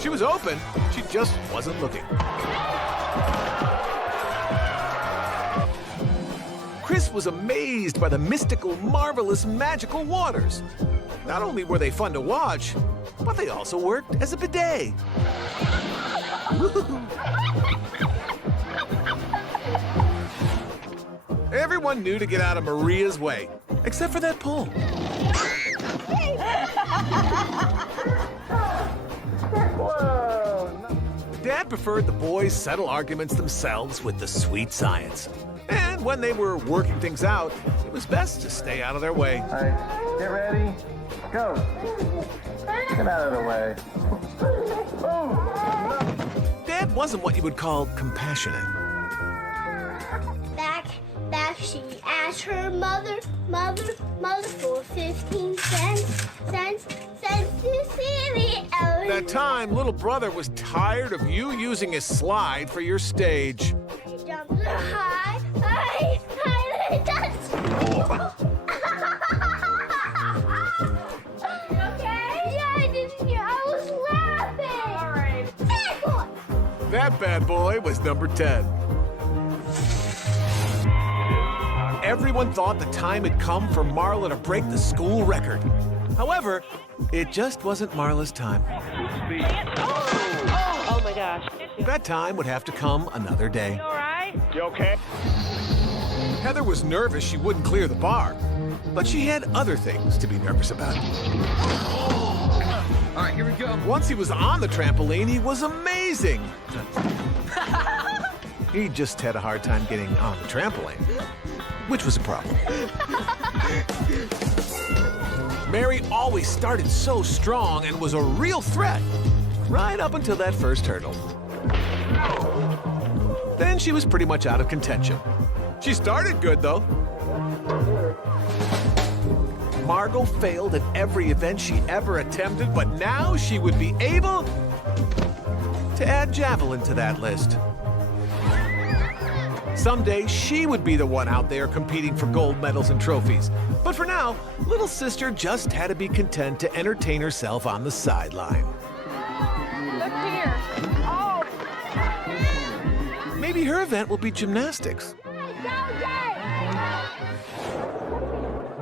She was open, she just wasn't looking. Chris was amazed by the mystical, marvelous, magical waters. Not only were they fun to watch, but they also worked as a bidet. Everyone knew to get out of Maria's way, except for that pole. Dad preferred the boys settle arguments themselves with the sweet science. And when they were working things out, it was best to stay out of their way. All right, get ready, go. Get out of the way. Dad wasn't what you would call compassionate. Back she asked her mother for 15 cents to see the elephant. That time, little brother was tired of you using his slide for your stage. I jumped high, that's... Okay? Yeah, I didn't hear. I was laughing. All right. Bad boy. That bad boy was number 10. Everyone thought the time had come for Marla to break the school record. However, it just wasn't Marla's time. Oh my gosh. That time would have to come another day. You all right? You okay? Heather was nervous she wouldn't clear the bar, but she had other things to be nervous about. All right, here we go. Once he was on the trampoline, he was amazing. He just had a hard time getting on the trampoline, which was a problem. Mary always started so strong and was a real threat, right up until that first hurdle. Then she was pretty much out of contention. She started good, though. Margot failed at every event she ever attempted, but now she would be able to add javelin to that list. Someday, she would be the one out there competing for gold medals and trophies. But for now, little sister just had to be content to entertain herself on the sideline. Look here. Oh. Maybe her event will be gymnastics.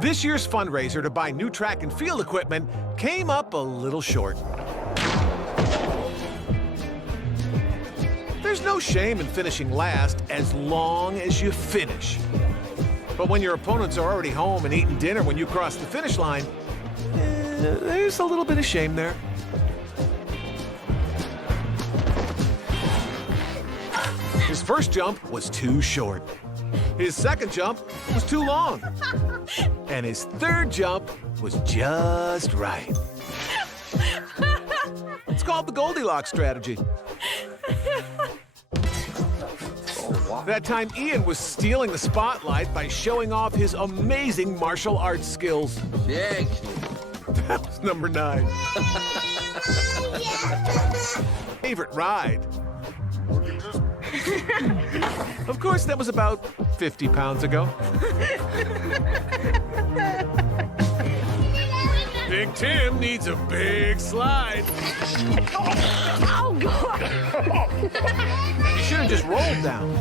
This year's fundraiser to buy new track and field equipment came up a little short. There's no shame in finishing last as long as you finish. But when your opponents are already home and eating dinner when you cross the finish line, there's a little bit of shame there. His first jump was too short. His second jump was too long. And his third jump was just right. It's called the Goldilocks strategy. That time, Ian was stealing the spotlight by showing off his amazing martial arts skills. Jake. That was number 9. Favorite ride? Of course, that was about 50 pounds ago. Big Tim needs a big slide. Oh, God. You should have just rolled down.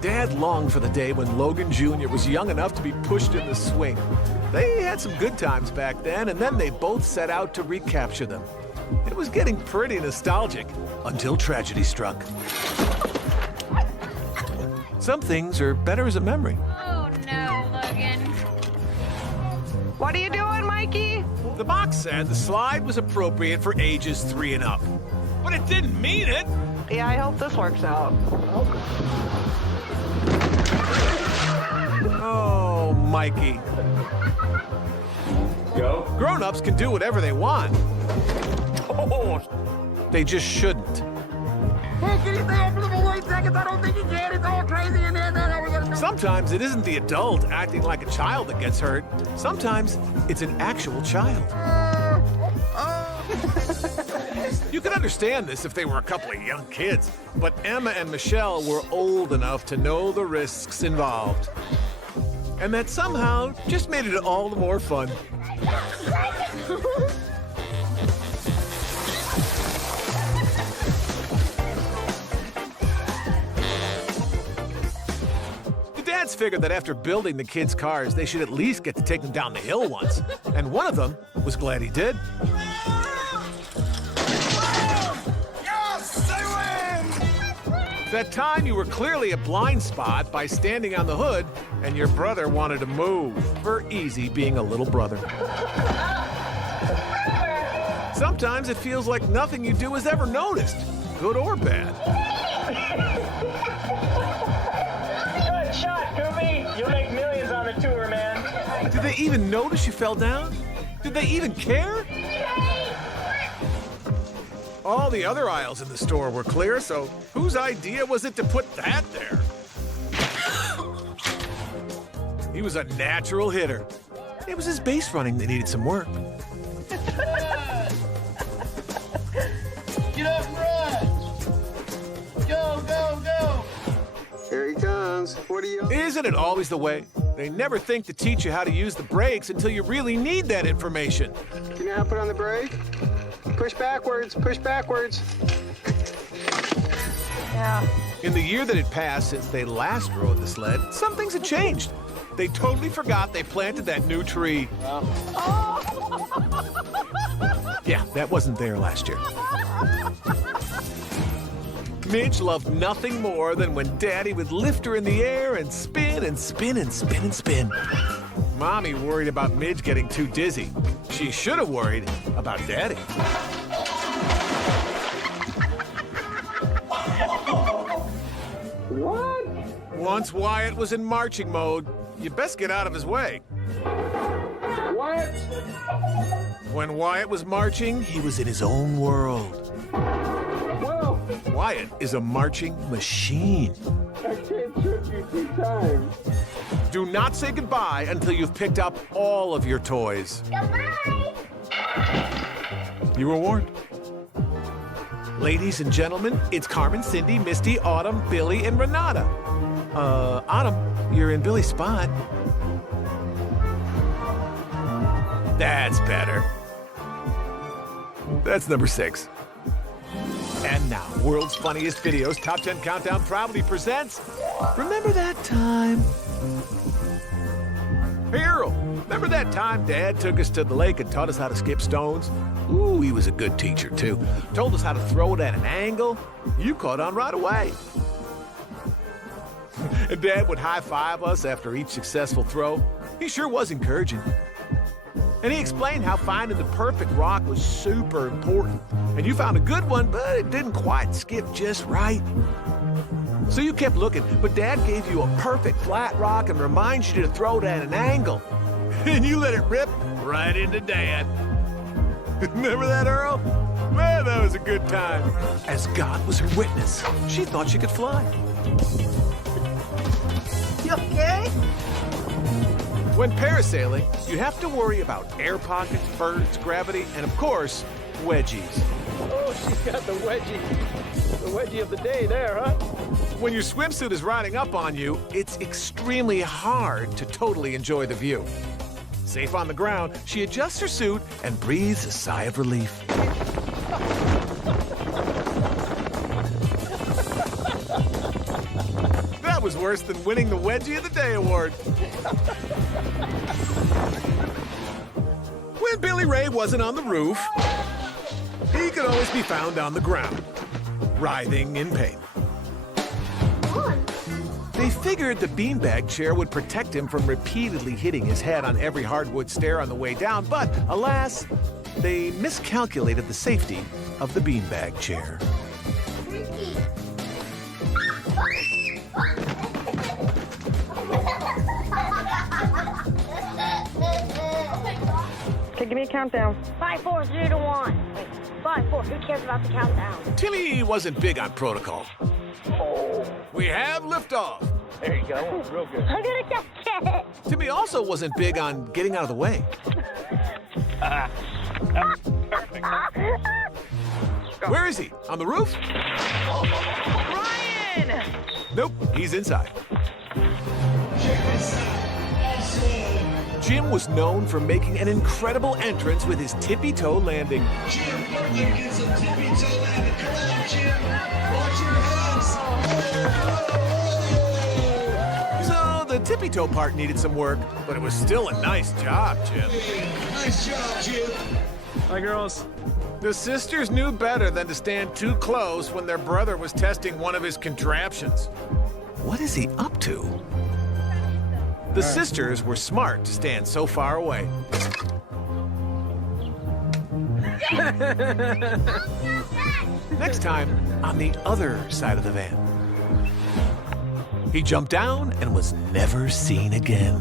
Dad longed for the day when Logan Jr. was young enough to be pushed in the swing. They had some good times back then, and then they both set out to recapture them. It was getting pretty nostalgic until tragedy struck. Some things are better as a memory. Oh no, Logan. What are you doing, Mikey? The box said the slide was appropriate for ages 3 and up, but it didn't mean it. Yeah, I hope this works out. Oh, Mikey. Go. Grown-ups can do whatever they want. Oh. They just shouldn't. Hey, can you stay open for 1 second? I don't think you can. It's all crazy in there. Now we're gonna... Sometimes it isn't the adult acting like a child that gets hurt. Sometimes it's an actual child. You could understand this if they were a couple of young kids, but Emma and Michelle were old enough to know the risks involved. And that somehow just made it all the more fun. figured that after building the kids' cars, they should at least get to take them down the hill once. And one of them was glad he did. Yes, I win! That time you were clearly a blind spot by standing on the hood, and your brother wanted to move for easy being a little brother. Sometimes it feels like nothing you do is ever noticed, good or bad. Good shot, Goofy. You'll make millions on the tour, man. Did they even notice you fell down? Did they even care? All the other aisles in the store were clear, so whose idea was it to put that there? He was a natural hitter. It was his base running that needed some work. Get up and run! Go, go, go! Here he comes. What are you? Isn't it always the way? They never think to teach you how to use the brakes until you really need that information. You know how to put on the brake? Push backwards, push backwards. Yeah. In the year that had passed since they last rode the sled, some things had changed. They totally forgot they planted that new tree. Yeah, that wasn't there last year. Midge loved nothing more than when Daddy would lift her in the air and spin and spin and spin and spin. Mommy worried about Midge getting too dizzy. She should have worried about Daddy. What? Once Wyatt was in marching mode, you best get out of his way. What? When Wyatt was marching, he was in his own world. Whoa! Wyatt is a marching machine. I can't trip you 2 times. Do not say goodbye until you've picked up all of your toys. Goodbye. You were warned. Ladies and gentlemen, it's Carmen, Cindy, Misty, Autumn, Billy, and Renata. Autumn, you're in Billy's spot. That's better. That's number 6. And now, World's Funniest Videos Top 10 Countdown proudly presents Remember That Time? Hey, Earl, remember that time Dad took us to the lake and taught us how to skip stones? Ooh, he was a good teacher, too. Told us how to throw it at an angle. You caught on right away. And Dad would high-five us after each successful throw. He sure was encouraging. And he explained how finding the perfect rock was super important. And you found a good one, but it didn't quite skip just right. So you kept looking, but Dad gave you a perfect flat rock and reminds you to throw it at an angle. And you let it rip right into Dad. Remember that, Earl? Man, that was a good time. As God was her witness, she thought she could fly. You okay? When parasailing, you have to worry about air pockets, birds, gravity, and of course, wedgies. Oh, she's got the wedgie. The wedgie of the day there, huh? When your swimsuit is riding up on you, it's extremely hard to totally enjoy the view. Safe on the ground, she adjusts her suit and breathes a sigh of relief. That was worse than winning the Wedgie of the Day award. When Billy Ray wasn't on the roof, he could always be found on the ground, writhing in pain. They figured the beanbag chair would protect him from repeatedly hitting his head on every hardwood stair on the way down, but alas, they miscalculated the safety of the beanbag chair. Okay, give me a countdown. 5, 4, 0 to 1. 5, 4. Who cares about the countdown? Timmy wasn't big on protocol. We have liftoff. There you go. Real good. I'm gonna catch it. Timmy also wasn't big on getting out of the way. Where is he? On the roof? Ryan! Nope, he's inside. Jim was known for making an incredible entrance with his tippy-toe landing. Jim, working gets a tippy toe landing. Come on, Jim. Watch your hands. So the tippy-toe part needed some work, but it was still a nice job, Jim. Nice job, Jim. Hi, girls. The sisters knew better than to stand too close when their brother was testing one of his contraptions. What is he up to? The sisters were smart to stand so far away. Next time, on the other side of the van. He jumped down and was never seen again.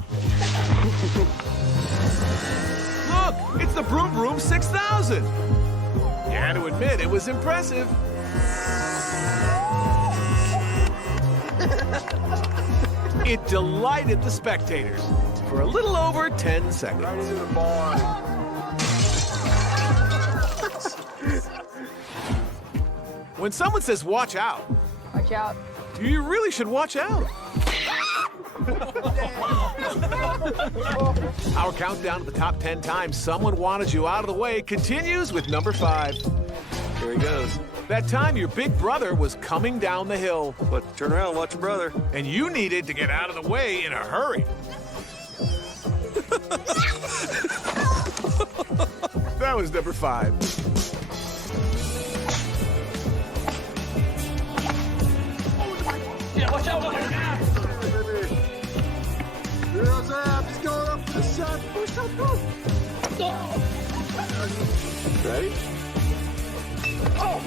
Look, it's the Broom Broom 6000. You had to admit, it was impressive. It delighted the spectators for a little over 10 seconds. Right into the barn. When someone says watch out, Watch out. you really should watch out. Our countdown to the top 10 times someone wanted you out of the way continues with number 5. Here he goes. That time your big brother was coming down the hill, But turn around, watch your brother. and you needed to get out of the way in a hurry. That was number 5. Yeah, watch out, look. Girls up. He's going up for the shot. Push up, go. Ready? Oh,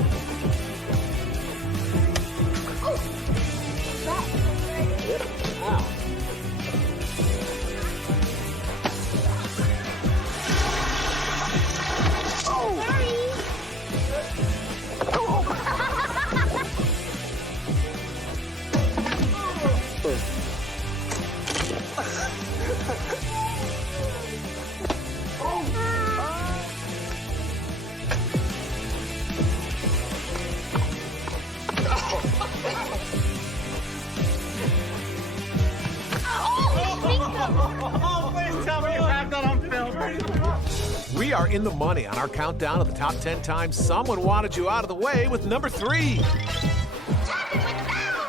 please tell me you have that on film. We are in the money on our countdown of the top 10 times someone wanted you out of the way with number 3.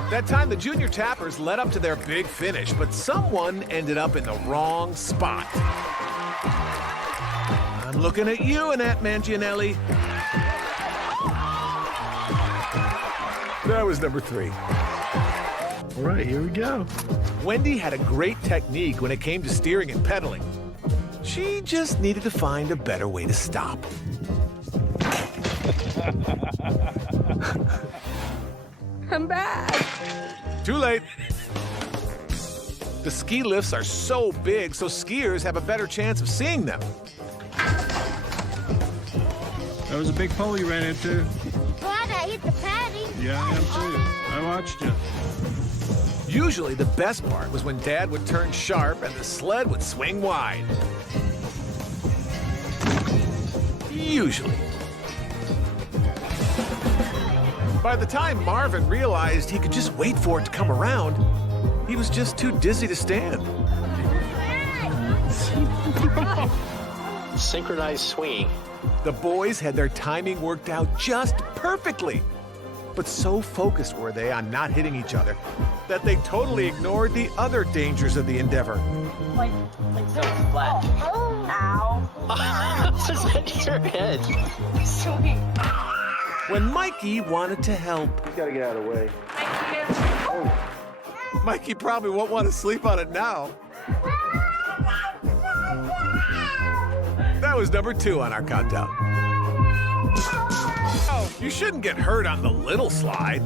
That time the junior tappers led up to their big finish, but someone ended up in the wrong spot. I'm looking at you, Annette Mangianelli. That was number 3. All right, here we go. Wendy had a great technique when it came to steering and pedaling. She just needed to find a better way to stop. I'm back. Too late. The ski lifts are so big, so skiers have a better chance of seeing them. That was a big pole you ran into. Glad I hit the patty. Yeah, I am too. I watched you. Usually the best part was when Dad would turn sharp and the sled would swing wide. Usually. By the time Marvin realized he could just wait for it to come around, he was just too dizzy to stand. Synchronized swinging. The boys had their timing worked out just perfectly. But so focused were they on not hitting each other that they totally ignored the other dangers of the endeavor. Like so flat. Ow. Just hit your head. Sweet. When Mikey wanted to help, He's got to get out of the way. Mikey probably won't want to sleep on it now. That was number 2 on our countdown. Oh, you shouldn't get hurt on the little slide.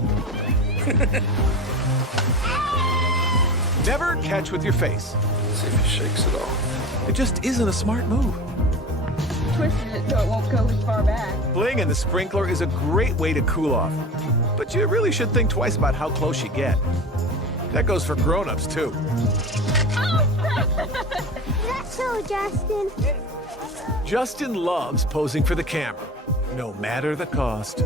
Never catch with your face. See if he shakes it off. It just isn't a smart move. Twisted it so it won't go as far back. Playing in the sprinkler is a great way to cool off. But you really should think twice about how close you get. That goes for grown-ups, too. That's so, Justin. Justin loves posing for the camera, no matter the cost.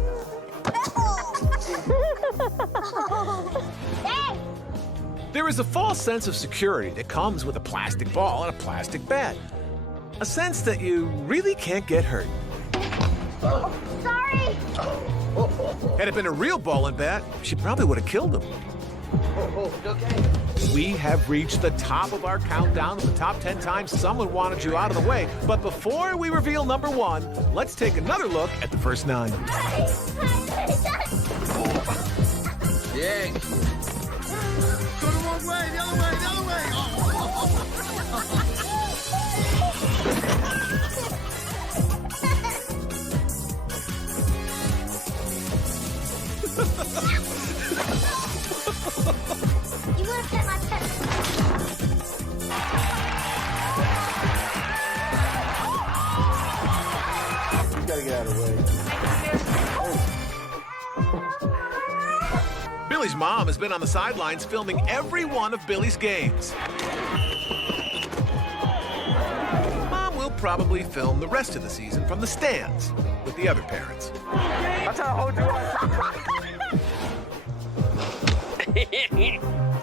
Hey! There is a false sense of security that comes with a plastic ball and a plastic bat. A sense that you really can't get hurt. Sorry. Had it been a real ball and bat, she probably would have killed him. We have reached the top of our countdown of the top 10 times someone wanted you out of the way. But before we reveal number 1, let's take another look at the first 9. Yeah. Go the wrong way, the other way, the other way. You want to pet my pet? You gotta get out of the way. Billy's mom has been on the sidelines filming every one of Billy's games. Mom will probably film the rest of the season from the stands with the other parents. That's how I hold you up.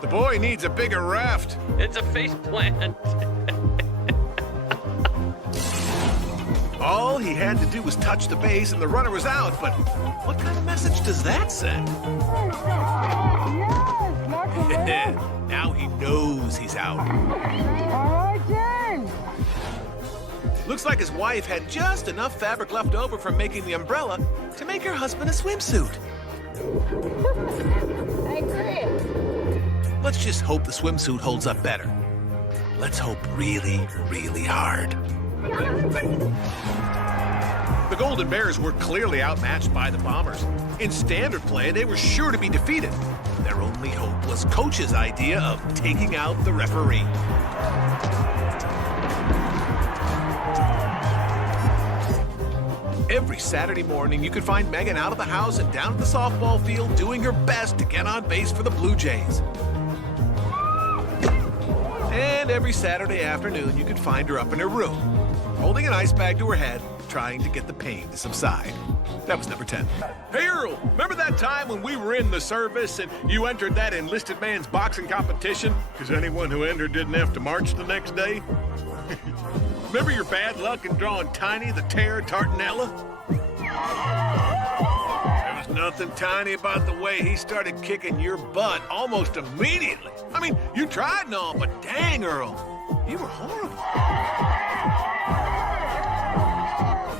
The boy needs a bigger raft. It's a face plant. All he had to do was touch the base and the runner was out, but what kind of message does that send? Now he knows he's out. Looks like his wife had just enough fabric left over from making the umbrella to make her husband a swimsuit. I agree. Let's just hope the swimsuit holds up better. Let's hope really, really hard. The Golden Bears were clearly outmatched by the Bombers. In standard play, they were sure to be defeated. Their only hope was Coach's idea of taking out the referee. Every Saturday morning, you could find Megan out of the house and down at the softball field doing her best to get on base for the Blue Jays. And every Saturday afternoon, you could find her up in her room, holding an ice bag to her head, trying to get the pain to subside. That was number 10. Hey, Earl, remember that time when we were in the service and you entered that enlisted man's boxing competition? Because anyone who entered didn't have to march the next day? Remember your bad luck in drawing Tiny the Terror Tartanella? There was nothing tiny about the way he started kicking your butt almost immediately. I mean, you tried and all, but dang, Earl, you were horrible.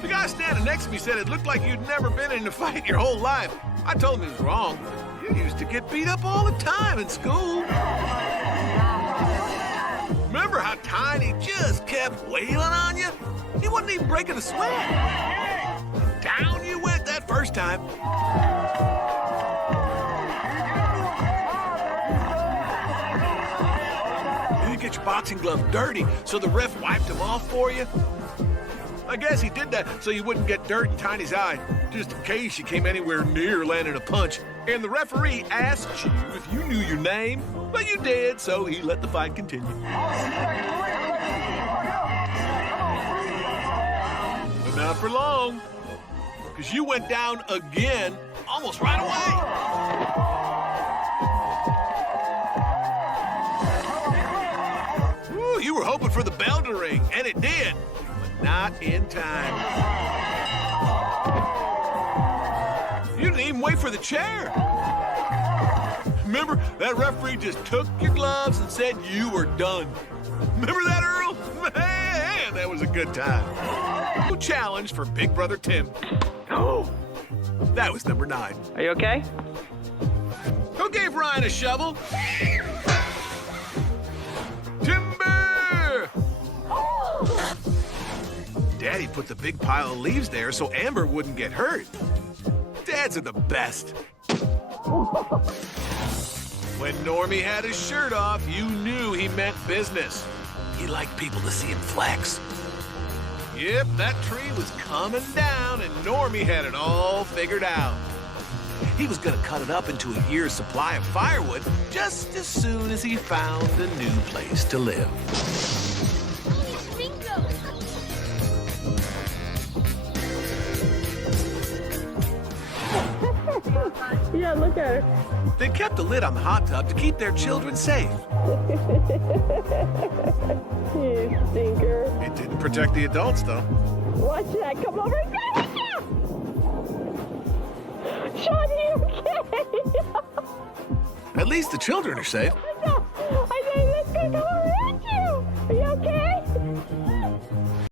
The guy standing next to me said it looked like you'd never been in a fight your whole life. I told him he was wrong. You used to get beat up all the time in school. Remember how Tiny just kept wailing on you? He wasn't even breaking a sweat. Down you went that first time. You get your boxing glove dirty, so the ref wiped them off for you. I guess he did that so you wouldn't get dirt in Tiny's eye, just in case you came anywhere near landing a punch. And the referee asked you if you knew your name, but you did, so he let the fight continue. But not for long, because you went down again almost right away. Woo, you were hoping for the bell to ring, and it did. Not in time. You didn't even wait for the chair. Remember, that referee just took your gloves and said you were done. Remember that, Earl? Man, that was a good time. No challenge for Big Brother Tim. Oh, that was number 9. Are you okay? Who gave Ryan a shovel? Timber! Daddy put the big pile of leaves there so Amber wouldn't get hurt. Dads are the best. When Normie had his shirt off, you knew he meant business. He liked people to see him flex. Yep, that tree was coming down and Normie had it all figured out. He was gonna cut it up into a year's supply of firewood just as soon as he found a new place to live. Yeah, look at her. They kept the lid on the hot tub to keep their children safe. You stinker. It didn't protect the adults, though. Watch that. Come over here. Sean, are you okay? At least the children are safe.